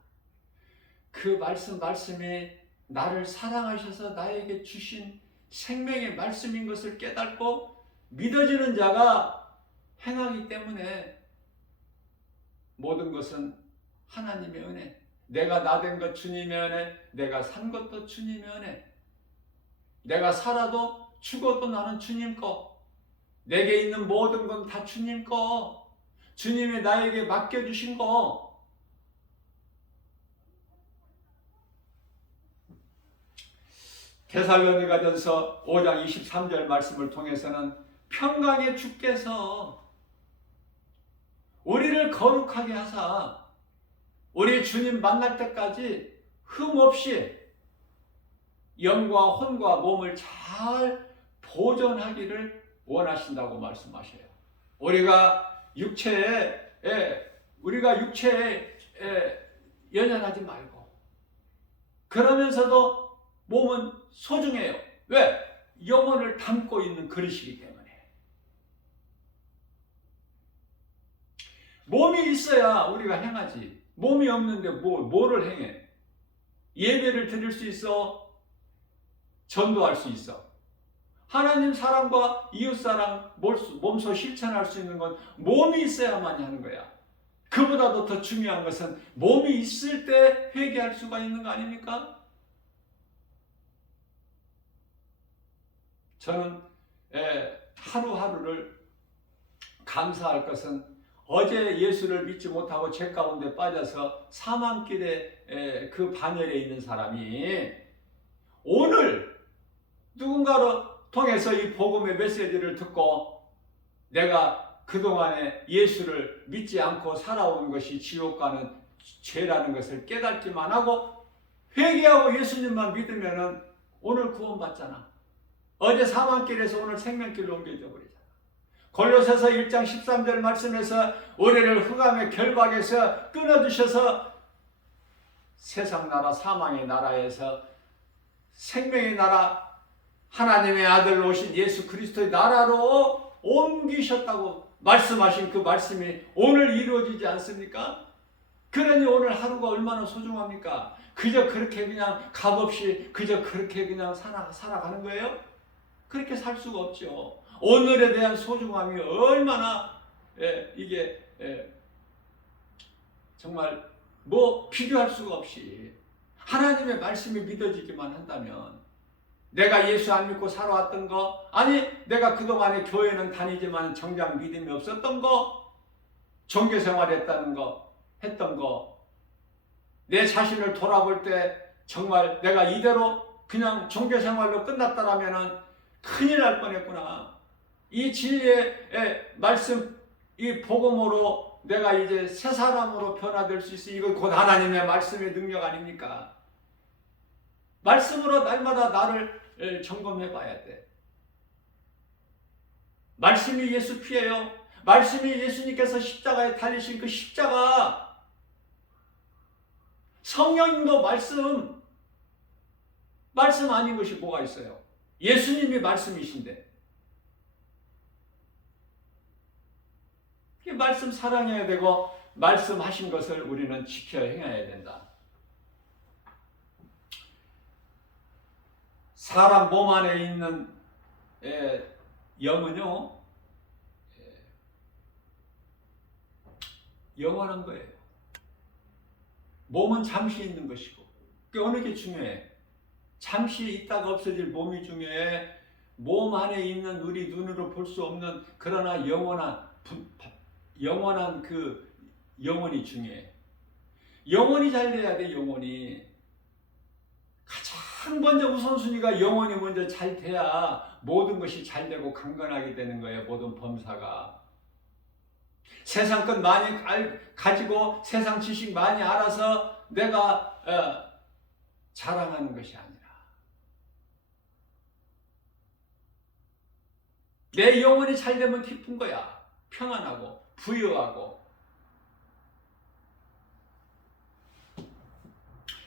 그 말씀이 나를 사랑하셔서 나에게 주신 생명의 말씀인 것을 깨닫고 믿어지는 자가 행하기 때문에 모든 것은 하나님의 은혜. 내가 나된 것 주님의 은혜, 내가 산 것도 주님의 은혜. 내가 살아도 죽어도 나는 주님 거. 내게 있는 모든 건 다 주님 거. 주님이 나에게 맡겨주신 거. 데살로니가전서 5장 23절 말씀을 통해서는 평강의 주께서 우리를 거룩하게 하사 우리 주님 만날 때까지 흠없이 영과 혼과 몸을 잘 보존하기를 원하신다고 말씀하셔요. 우리가 육체에 연연하지 말고, 그러면서도 몸은 소중해요. 왜? 영혼을 담고 있는 그릇이기 때문에. 몸이 있어야 우리가 행하지. 몸이 없는데 뭐를 행해? 예배를 드릴 수 있어. 전도할 수 있어. 하나님 사랑과 이웃사랑 몸소 실천할 수 있는 건 몸이 있어야만 하는 거야. 그보다도 더 중요한 것은 몸이 있을 때 회개할 수가 있는 거 아닙니까? 저는 하루하루를 감사할 것은 어제 예수를 믿지 못하고 죄 가운데 빠져서 사망길에 그 반열에 있는 사람이 오늘 누군가를 통해서 이 복음의 메시지를 듣고 내가 그동안에 예수를 믿지 않고 살아온 것이 지옥 가는 죄라는 것을 깨닫기만 하고 회개하고 예수님만 믿으면은 오늘 구원받잖아. 어제 사망길에서 오늘 생명길로 옮겨져 버리잖아. 골로새서 1장 13절 말씀에서 우리를 흑암의 결박에서 끊어주셔서 세상 나라 사망의 나라에서 생명의 나라 하나님의 아들로 오신 예수 그리스도의 나라로 옮기셨다고 말씀하신 그 말씀이 오늘 이루어지지 않습니까? 그러니 오늘 하루가 얼마나 소중합니까? 그저 그렇게 그냥 값없이 그저 그렇게 그냥 살아가는 거예요? 그렇게 살 수가 없죠. 오늘에 대한 소중함이 얼마나 이게 정말 뭐 비교할 수가 없이 하나님의 말씀이 믿어지기만 한다면 내가 예수 안 믿고 살아왔던 거, 아니 내가 그동안에 교회는 다니지만 정작 믿음이 없었던 거, 종교생활 했던 거, 내 자신을 돌아볼 때 정말 내가 이대로 그냥 종교생활로 끝났다라면 큰일 날 뻔했구나. 이 진리의 말씀, 이 복음으로 내가 이제 새 사람으로 변화될 수 있어. 이거 곧 하나님의 말씀의 능력 아닙니까? 말씀으로 날마다 나를 점검해 봐야 돼. 말씀이 예수 피예요. 말씀이 예수님께서 십자가에 달리신 그 십자가. 성령님도 말씀 아닌 것이 뭐가 있어요? 예수님이 말씀이신데. 이 말씀 사랑해야 되고 말씀하신 것을 우리는 지켜 행해야 된다. 사람 몸 안에 있는 영은요, 영원한 거예요. 몸은 잠시 있는 것이고, 어느 게 중요해? 잠시 있다가 없어질 몸이 중요해. 몸 안에 있는 우리 눈으로 볼 수 없는 그러나 영원한 그 영혼이 중요해. 영혼이 잘 돼야 돼. 영혼이 가장 먼저 우선순위가 영혼이 먼저 잘 돼야 모든 것이 잘 되고 강건하게 되는 거예요. 모든 범사가 세상 것 많이 가지고 세상 지식 많이 알아서 내가 자랑하는 것이 아니라 내 영혼이 잘 되면 기쁜 거야. 평안하고 부유하고.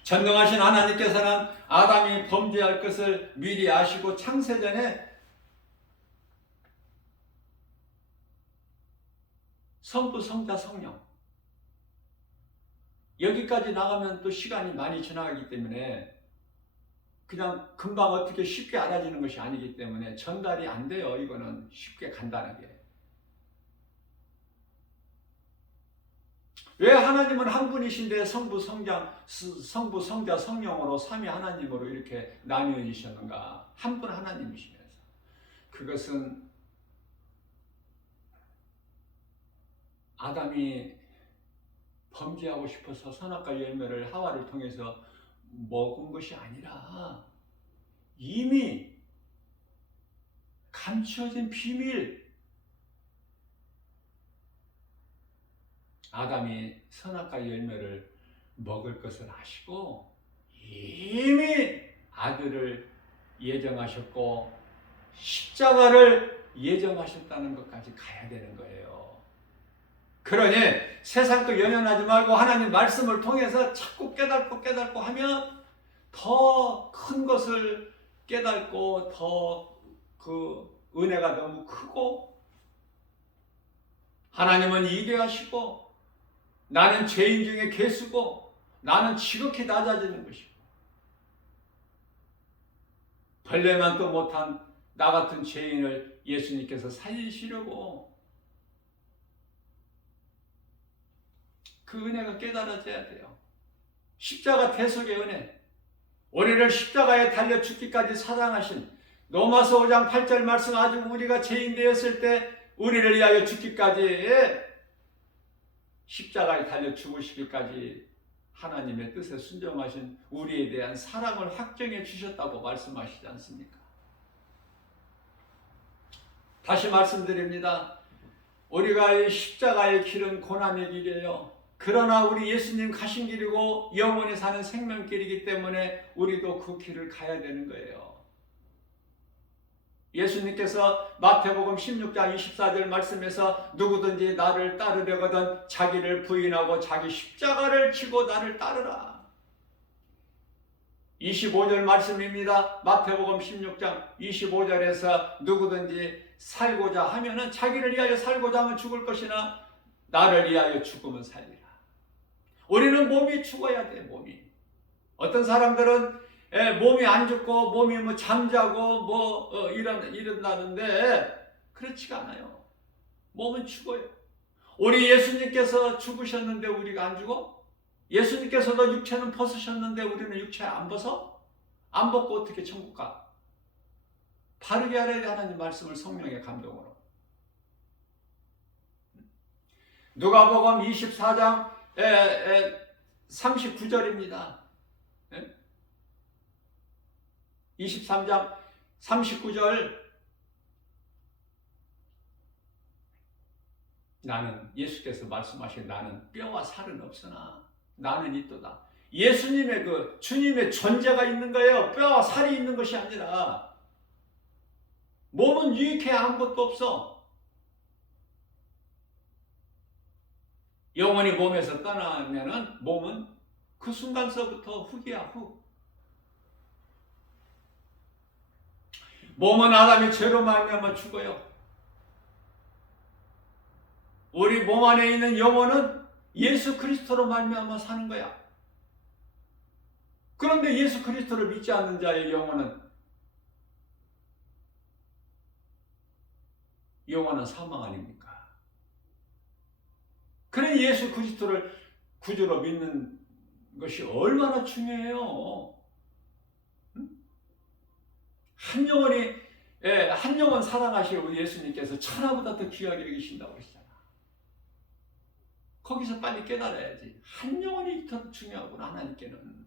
전능하신 하나님께서는 아담이 범죄할 것을 미리 아시고 창세전에 성부, 성자, 성령, 여기까지 나가면 또 시간이 많이 지나가기 때문에 그냥 금방 어떻게 쉽게 알아지는 것이 아니기 때문에 전달이 안 돼요. 이거는 쉽게 간단하게. 왜 하나님은 한 분이신데 성부, 성자, 성령으로 삼위 하나님으로 이렇게 나뉘어지셨는가? 한 분 하나님이시면서. 그것은 아담이 범죄하고 싶어서 선악과 열매를 하와를 통해서 먹은 것이 아니라 이미 감추어진 비밀, 아담이 선악과 열매를 먹을 것을 아시고 이미 아들을 예정하셨고 십자가를 예정하셨다는 것까지 가야 되는 거예요. 그러니 세상 거 연연하지 말고 하나님 말씀을 통해서 자꾸 깨닫고 하면 더 큰 것을 깨닫고 더 그 은혜가 너무 크고 하나님은 위대하시고 나는 죄인 중에 괴수고 나는 지극히 낮아지는 것이고 벌레만도 못한 나 같은 죄인을 예수님께서 살리시려고 그 은혜가 깨달아져야 돼요. 십자가 대속의 은혜, 우리를 십자가에 달려 죽기까지 사랑하신 로마서 5장 8절 말씀, 아주 우리가 죄인 되었을 때 우리를 위하여 죽기까지 십자가에 달려 죽으시기까지 하나님의 뜻에 순종하신 우리에 대한 사랑을 확정해 주셨다고 말씀하시지 않습니까? 다시 말씀드립니다. 우리가 이 십자가의 길은 고난의 길이에요. 그러나 우리 예수님 가신 길이고 영원히 사는 생명길이기 때문에 우리도 그 길을 가야 되는 거예요. 예수님께서 마태복음 16장 24절 말씀에서 누구든지 나를 따르려거든 자기를 부인하고 자기 십자가를 지고 나를 따르라. 25절 말씀입니다. 마태복음 16장 25절에서 누구든지 살고자 하면은 자기를 위하여 살고자 하면 죽을 것이나 나를 위하여 죽으면 살리라. 우리는 몸이 죽어야 돼. 몸이. 어떤 사람들은 몸이 안 죽고 몸이 뭐 잠자고 이런다는데 그렇지가 않아요. 몸은 죽어요. 우리 예수님께서 죽으셨는데 우리가 안 죽어? 예수님께서도 육체는 벗으셨는데 우리는 육체 안 벗어? 안 벗고 어떻게 천국 가? 바르게 알아야 돼. 하나님 말씀을 성령의 감동으로. 누가복음 24장 39절입니다. 23장 39절 나는 예수께서 말씀하신 나는 뼈와 살은 없으나 나는 있도다. 예수님의 그 주님의 존재가 있는 거예요. 뼈와 살이 있는 것이 아니라 몸은 유익해 아무것도 없어. 영혼이 몸에서 떠나면은 몸은 그 순간서부터 흙이야 흙. 몸은 아담이 죄로 말미암아 죽어요. 우리 몸 안에 있는 영혼은 예수 그리스도로 말미암아 사는 거야. 그런데 예수 그리스도를 믿지 않는 자의 영혼은 사망 아닙니까? 그래 예수 그리스도를 구주로 믿는 것이 얼마나 중요해요. 한 영혼 사랑하시는 우리 예수님께서 천하보다 더 귀하게 여기신다고 그러시잖아. 거기서 빨리 깨달아야지. 한 영혼이 더 중요하구나 하나님께는.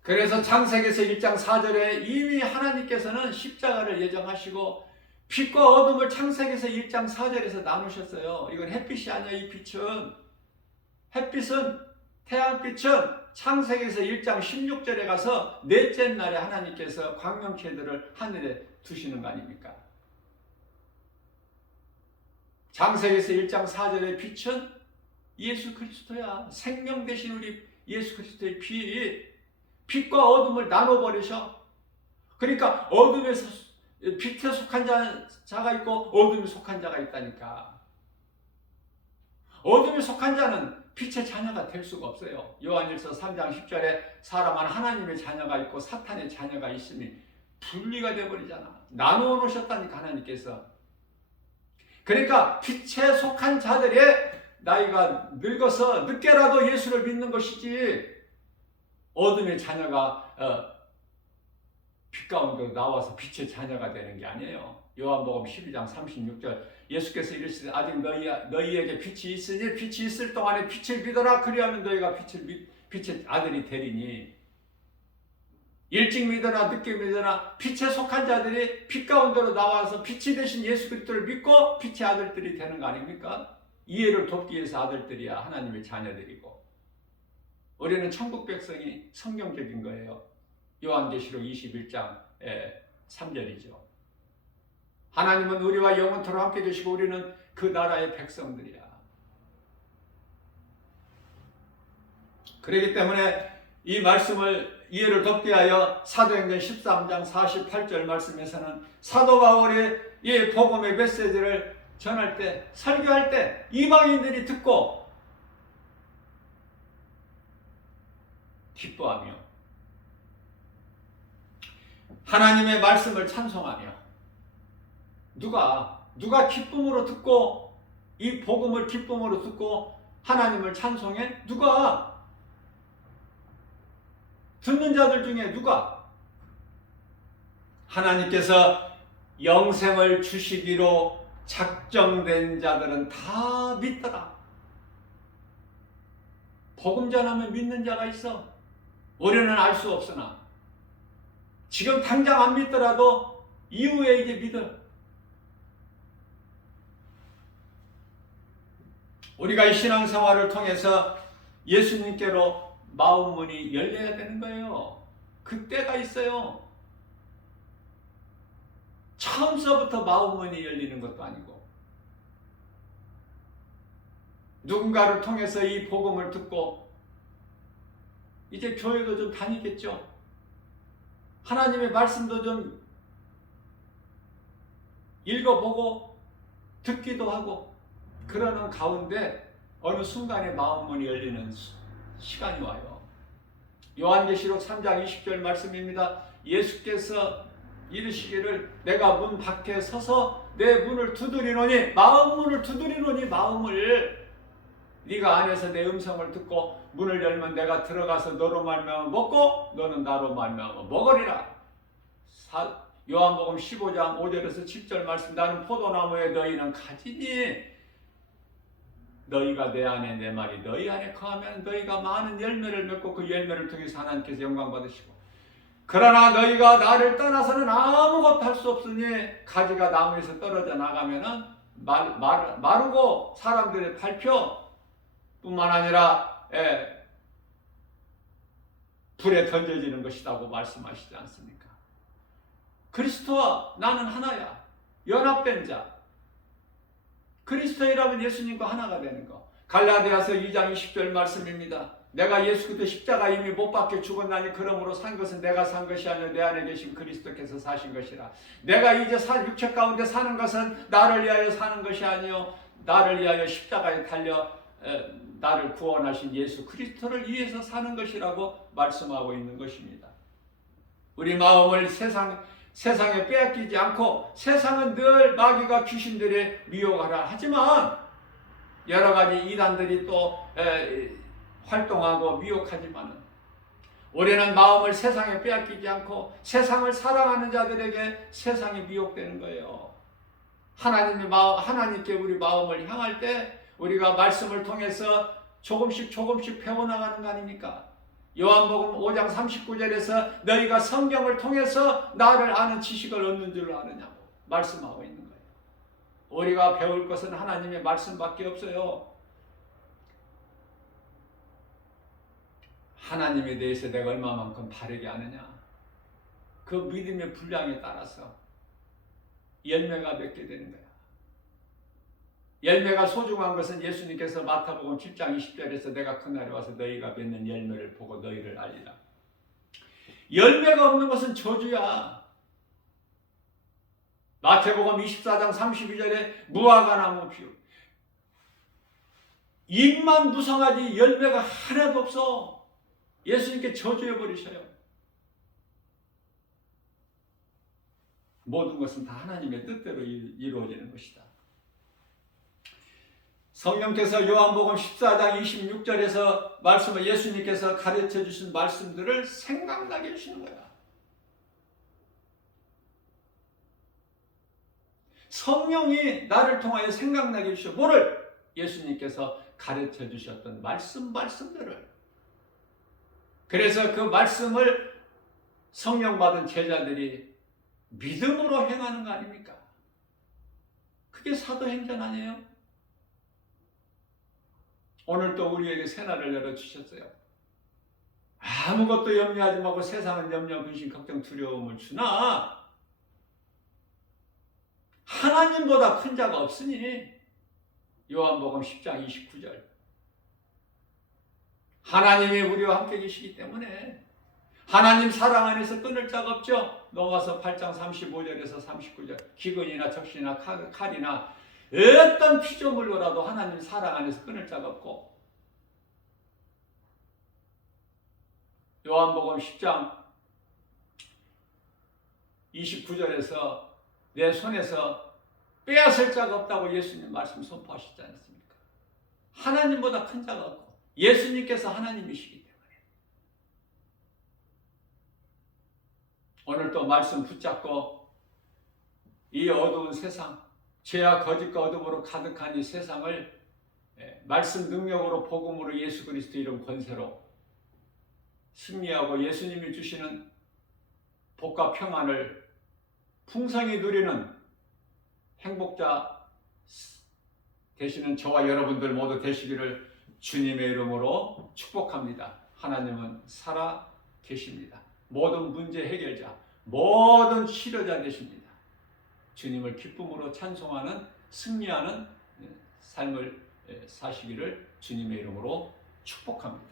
그래서 창세기에서 1장 4절에 이미 하나님께서는 십자가를 예정하시고 빛과 어둠을 창세기에서 1장 4절에서 나누셨어요. 이건 햇빛이 아니야. 이 빛은 태양빛은 창세기에서 1장 16절에 가서 넷째 날에 하나님께서 광명체들을 하늘에 두시는 거 아닙니까? 창세기에서 1장 4절의 빛은 예수 그리스도야. 생명 되신 우리 예수 그리스도의 빛과 어둠을 나눠버리셔. 그러니까 어둠에서 빛에 속한 자가 있고 어둠에 속한 자가 있다니까. 어둠에 속한 자는 빛의 자녀가 될 수가 없어요. 요한일서 3장 10절에 사람은 하나님의 자녀가 있고 사탄의 자녀가 있으니 분리가 되어버리잖아. 나누어 놓으셨다니까 하나님께서. 그러니까 빛에 속한 자들의 나이가 늙어서 늦게라도 예수를 믿는 것이지 어둠의 자녀가 빛 가운데 나와서 빛의 자녀가 되는 게 아니에요. 요한복음 12장 36절 예수께서 이르시되 아직 너희에게 빛이 있으니 빛이 있을 동안에 빛을 믿어라. 그리하면 너희가 빛의 아들이 되리니. 일찍 믿어라 늦게 믿어라. 빛에 속한 자들이 빛 가운데로 나와서 빛이 되신 예수 그리스도를 믿고 빛의 아들들이 되는 거 아닙니까? 이해를 돕기 위해서 아들들이야 하나님의 자녀들이고. 우리는 천국 백성이 성경적인 거예요. 요한계시록 21장 3절이죠. 하나님은 우리와 영원토록 함께 계시고 우리는 그 나라의 백성들이야. 그렇기 때문에 이 말씀을 이해를 돕기 위하여 사도행전 13장 48절 말씀에서는 사도 바울이 이 복음의 메시지를 전할 때, 설교할 때 이방인들이 듣고 기뻐하며 하나님의 말씀을 찬송하며 누가 기쁨으로 듣고 이 복음을 기쁨으로 듣고 하나님을 찬송해? 누가? 듣는 자들 중에 누가? 하나님께서 영생을 주시기로 작정된 자들은 다 믿더라. 복음 전하면 믿는 자가 있어. 우리는 알 수 없으나 지금 당장 안 믿더라도 이후에 이제 믿어. 우리가 이 신앙생활을 통해서 예수님께로 마음 문이 열려야 되는 거예요. 그때가 있어요. 처음서부터 마음 문이 열리는 것도 아니고, 누군가를 통해서 이 복음을 듣고 이제 교회도 좀 다니겠죠. 하나님의 말씀도 좀 읽어보고 듣기도 하고, 그러는 가운데 어느 순간에 마음 문이 열리는 시간이 와요. 요한계시록 3장 20절 말씀입니다. 예수께서 이르시기를 내가 문 밖에 서서 내 문을 두드리노니, 마음 문을 두드리노니, 마음을 네가 안에서 내 음성을 듣고 문을 열면 내가 들어가서 너로 말미암아 먹고 너는 나로 말미암아 먹으리라. 요한복음 15장 5절에서 7절 말씀, 나는 포도나무에 너희는 가지니 너희가 내 안에 내 말이 너희 안에 거하면 너희가 많은 열매를 맺고 그 열매를 통해서 하나님께서 영광 받으시고, 그러나 너희가 나를 떠나서는 아무것도 할 수 없으니 가지가 나무에서 떨어져 나가면은 마르고 사람들의 발표 뿐만 아니라 불에 던져지는 것이라고 말씀하시지 않습니까? 그리스도와 나는 하나야. 연합된 자. 그리스도이라면 예수님과 하나가 되는 거. 갈라디아서 2장 20절 말씀입니다. 내가 예수 그리스도 십자가 이미 못 박혀 죽었나니 그러므로 산 것은 내가 산 것이 아니라 내 안에 계신 그리스도께서 사신 것이라. 내가 이제 육체 가운데 사는 것은 나를 위하여 사는 것이 아니요 나를 위하여 십자가에 달려 나를 구원하신 예수 그리스도를 위해서 사는 것이라고 말씀하고 있는 것입니다. 우리 마음을 세상에 빼앗기지 않고, 세상은 늘 마귀가 귀신들의 미혹하라 하지만 여러 가지 이단들이 또 활동하고 미혹하지만 우리는 마음을 세상에 빼앗기지 않고 세상을 사랑하는 자들에게 세상이 미혹되는 거예요. 하나님께 우리 마음을 향할 때 우리가 말씀을 통해서 조금씩 배워나가는 거 아닙니까? 요한복음 5장 39절에서 너희가 성경을 통해서 나를 아는 지식을 얻는 줄 아느냐고 말씀하고 있는 거예요. 우리가 배울 것은 하나님의 말씀밖에 없어요. 하나님에 대해서 내가 얼마만큼 바르게 아느냐, 그 믿음의 분량에 따라서 열매가 맺게 되는 거야. 열매가 소중한 것은 예수님께서 마태복음 10장 20절에서 내가 그날에 와서 너희가 맺는 열매를 보고 너희를 알리라. 열매가 없는 것은 저주야. 마태복음 24장 32절에 무화과 나무 피우, 잎만 무성하지 열매가 하나도 없어. 예수님께 저주해 버리셔요. 모든 것은 다 하나님의 뜻대로 이루어지는 것이다. 성령께서 요한복음 14장 26절에서 말씀을 예수님께서 가르쳐 주신 말씀들을 생각나게 해주시는 거야. 성령이 나를 통하여 생각나게 해주셔. 뭐를? 예수님께서 가르쳐 주셨던 말씀들을. 그래서 그 말씀을 성령 받은 제자들이 믿음으로 행하는 거 아닙니까? 그게 사도행전 아니에요? 오늘 또 우리에게 새날을 열어주셨어요. 아무것도 염려하지 말고 세상은 염려, 근심, 걱정, 두려움을 주나 하나님보다 큰 자가 없으니. 요한복음 10장 29절. 하나님이 우리와 함께 계시기 때문에 하나님 사랑 안에서 끊을 자가 없죠. 로마서 8장 35절에서 39절. 기근이나 적신이나 칼이나 어떤 피조물로라도 하나님 사랑 안에서 끊을 자가 없고, 요한복음 10장 29절에서 내 손에서 빼앗을 자가 없다고 예수님 말씀 선포하시지 않습니까? 하나님보다 큰 자가 없고 예수님께서 하나님이시기 때문에 오늘 또 말씀 붙잡고 이 어두운 세상, 죄와 거짓과 어둠으로 가득한 이 세상을 말씀 능력으로 복음으로 예수 그리스도 이름 권세로 승리하고 예수님이 주시는 복과 평안을 풍성히 누리는 행복자 되시는 저와 여러분들 모두 되시기를 주님의 이름으로 축복합니다. 하나님은 살아 계십니다. 모든 문제 해결자, 모든 치료자 되십니다. 주님을 기쁨으로 찬송하는 승리하는 삶을 사시기를 주님의 이름으로 축복합니다.